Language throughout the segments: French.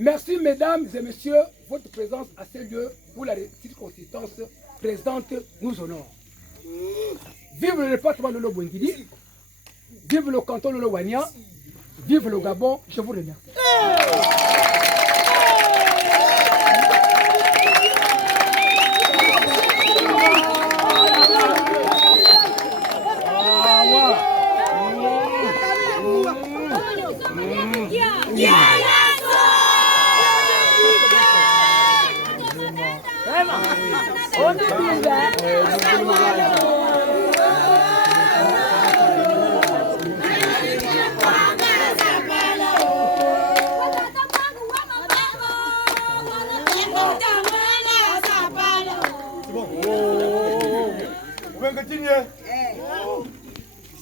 Merci, mesdames et messieurs, votre présence à ces lieux pour la circonstance présente nous honore. Vive le département de l'Obongidi, vive le canton de l'Owania, vive le Gabon, je vous remercie.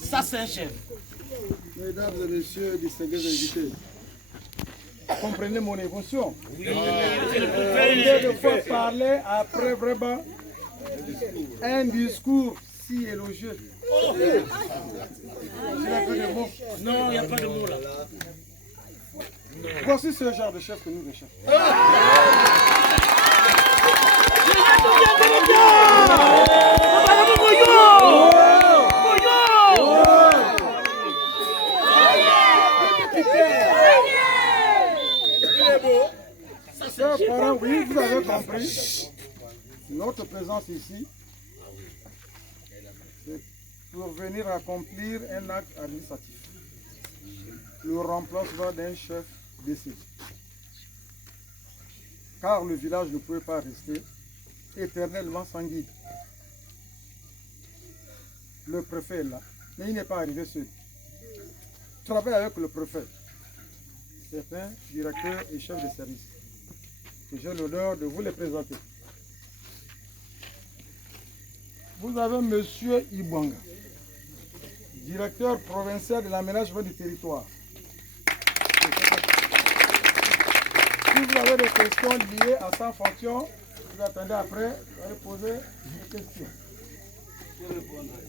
Ça, c'est un chef. Mesdames et messieurs, distingués invités, comprenez mon émotion. De fois parler après vraiment un discours si élogieux. Il y a peu de mots. Non, il n'y a pas de mots là. Voici ce genre de chef que nous recherchons. Chers parents, oui, vous avez compris. Notre présence ici, c'est pour venir accomplir un acte administratif. Le remplacement d'un chef décédé. Car le village ne pouvait pas rester éternellement sans guide. Le préfet est là, mais il n'est pas arrivé seul. Travaille avec le préfet. C'est un directeur et chef de service. J'ai l'honneur de vous les présenter. Vous avez M. Ibwanga, directeur provincial de l'aménagement du territoire. Si vous avez des questions liées à sa fonction, vous attendez après, vous allez poser des questions. Je répondrai.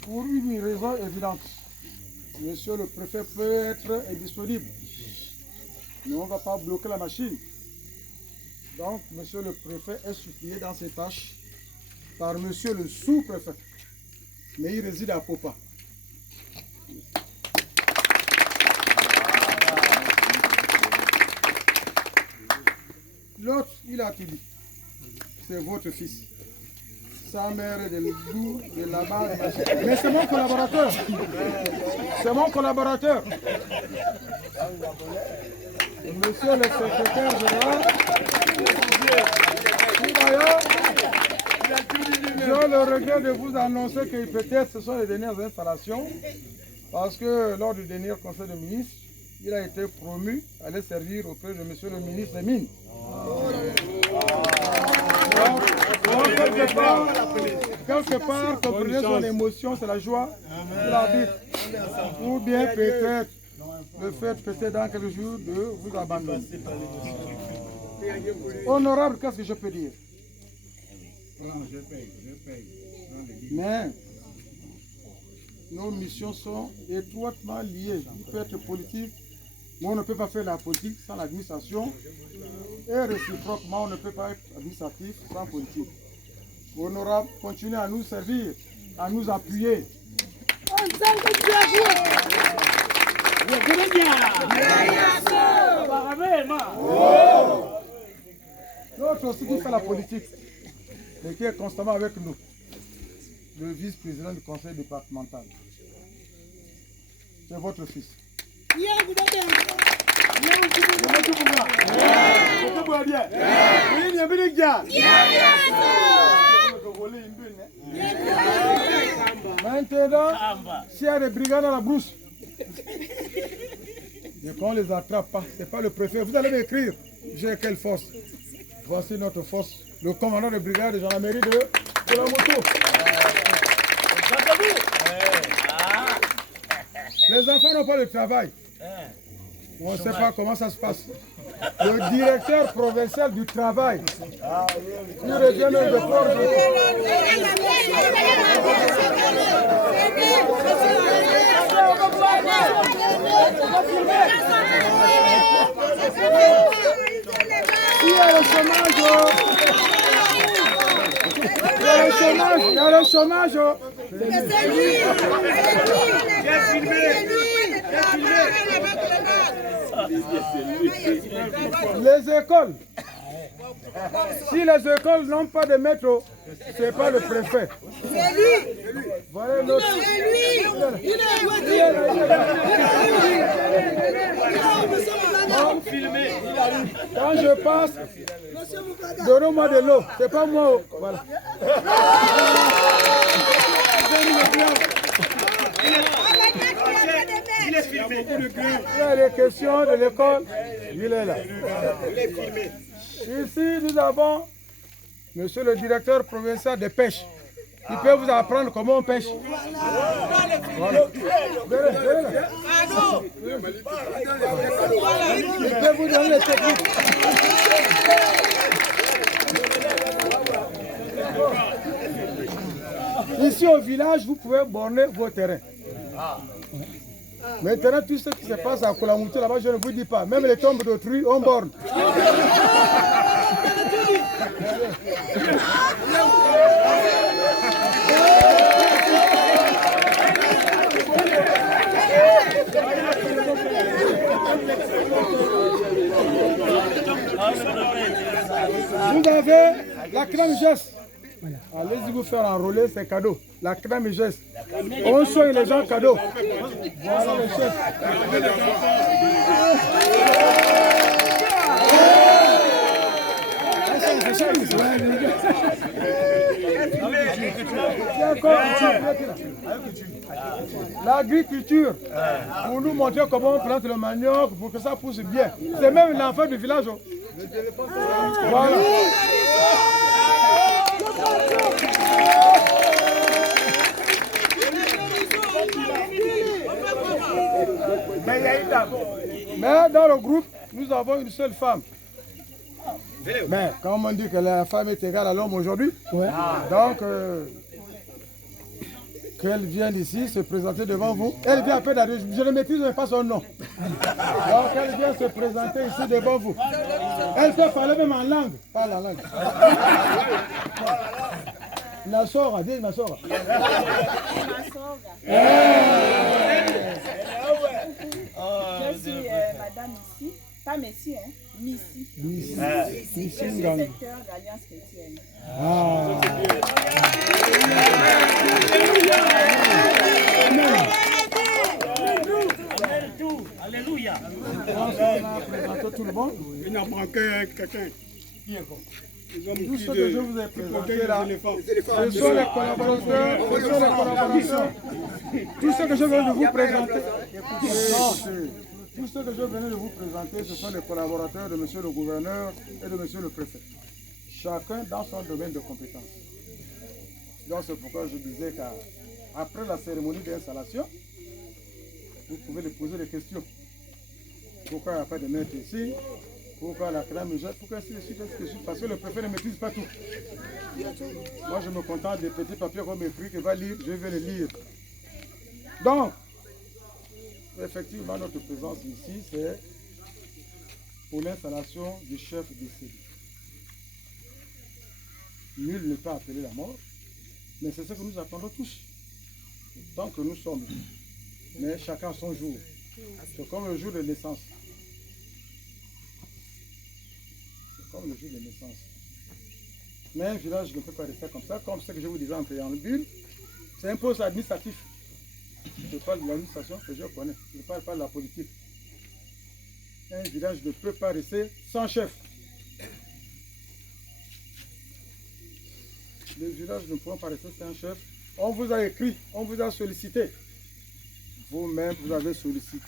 Pour une raison évidente, monsieur le préfet peut être indisponible. Mais on ne va pas bloquer la machine. Donc, monsieur le préfet est supplié dans ses tâches par monsieur le sous-préfet. Mais il réside à Popa. L'autre, il a tout dit. C'est votre fils. Sa mère est de loup, de la barre. Mais c'est mon collaborateur. C'est mon collaborateur. Monsieur le secrétaire général, j'ai le regret de vous annoncer que peut-être ce sont les dernières installations, parce que lors du dernier conseil de ministres, il a été promu à aller servir auprès de monsieur le ministre des Mines. Donc, quelque part, comprenez son émotion, c'est la joie qu'il habite. Ou bien peut-être le fait peut-être dans quelques jours de vous abandonner. Honorable, qu'est-ce que je peux dire? Mais nos missions sont étroitement liées. Il peut être politique, mais on ne peut pas faire la politique sans l'administration. Et réciproquement, on ne peut pas être administratif sans politique. Honorable, continuez à nous servir, à nous appuyer. L'autre aussi qui fait la politique, mais qui est constamment avec nous, le vice-président du conseil départemental. C'est votre fils. Maintenant, s'il y a des brigands dans la brousse, et qu'on ne les attrape pas, ce n'est pas le préfet. Vous allez m'écrire, j'ai quelle force. Voici notre force, le commandant de brigade de gendarmerie de la moto. Les enfants n'ont pas de travail. On ne sait pas comment ça se passe. le directeur provincial du travail. Il revient de port. Il y a le chômage. Il y a le chômage. Les écoles. Si les écoles n'ont pas de métro, ce n'est pas le préfet. Voilà l'autre. Quand je passe, donnez-moi de l'eau. C'est pas moi. Voilà. Il est filmé. Il y a les questions de l'école. Il est là. Ici, nous avons monsieur le directeur provincial de pêche. Il peut vous apprendre comment on pêche. Voilà. Il peut vous donner les techniques. Ici au village, vous pouvez borner vos terrains. Maintenant, tout ce qui se passe à Koulamouti, là-bas, je ne vous dis pas. Même les tombes d'autrui, on borne. Vous avez la crème geste. Allez-y vous faire enrôler, c'est cadeau. La crème geste. On soigne les gens cadeau. Voilà le chef. L'agriculture, pour nous montrer comment on plante le manioc, pour que ça pousse bien. C'est même l'enfant du village. Voilà. Mais dans le groupe, nous avons une seule femme. Mais comme on dit que la femme est égale à l'homme aujourd'hui, donc qu'elle vienne ici se présenter devant vous. Elle vient à peine d'arriver, je ne maîtrise pas son nom. Donc elle vient se présenter ici devant vous. Elle peut parler même en langue, pas la langue. Nasora, dis Nasora. Je suis madame ici, pas Messi, hein, Missy. Missy. Je suis secrétaire d'Alliance chrétienne. Alléluia. Tout le monde. Il n'en prend que quelqu'un. Tout ce que je vous ai présenté là, ce sont les collaborateurs, Tout ce que je viens de vous présenter, tout ce que je venais de vous présenter, ce sont les collaborateurs de monsieur le gouverneur et de monsieur le préfet. Chacun dans son domaine de compétence. Donc c'est pourquoi je disais qu'après la cérémonie d'installation, vous pouvez lui poser des questions. Pourquoi il n'y a pas de maître ici? Pourquoi la crème jette? Pourquoi ainsi de suite? Parce que le préfet ne maîtrise pas tout. Moi, je me contente des petits papiers qu'on m'écrit, que va lire, je vais les lire. Donc, effectivement, notre présence ici, c'est pour l'installation du chef de cellule. Nul n'est pas appelé la mort, mais c'est ce que nous attendons tous. Tant que nous sommes, mais chacun a son jour. C'est comme le jour de naissance. Comme le jour de naissance. Mais un village ne peut pas rester comme ça, comme ce que je vous disais en préambule. C'est un poste administratif. Je parle de l'administration que je connais. Je ne parle pas de la politique. Un village ne peut pas rester sans chef. Les villages ne pourront pas rester sans chef. On vous a écrit, on vous a sollicité. Vous-même, vous avez sollicité